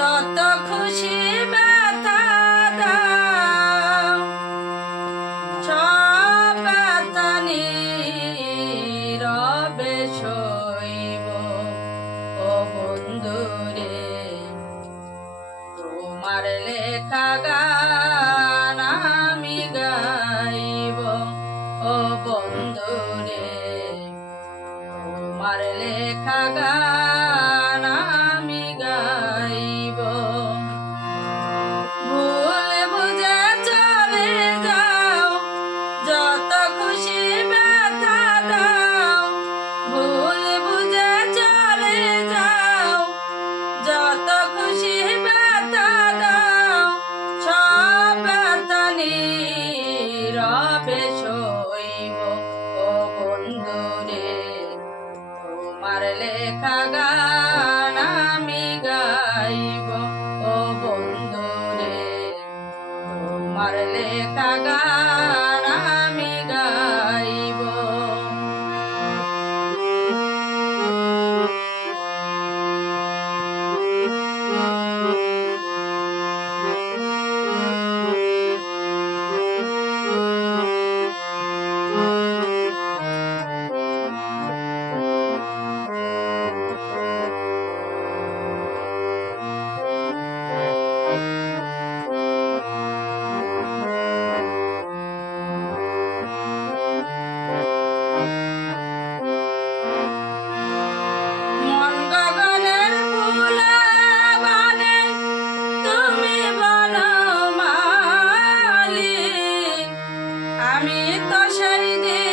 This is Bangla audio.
যত খুশি ব্যথা দাও সব ব্যথা রবে সইব। ও বন্ধুরে তোমার লেখা লেখা গান আমি গাইব ও বন্ধুরে তোমার লেখা গান আমি তো সেই দিন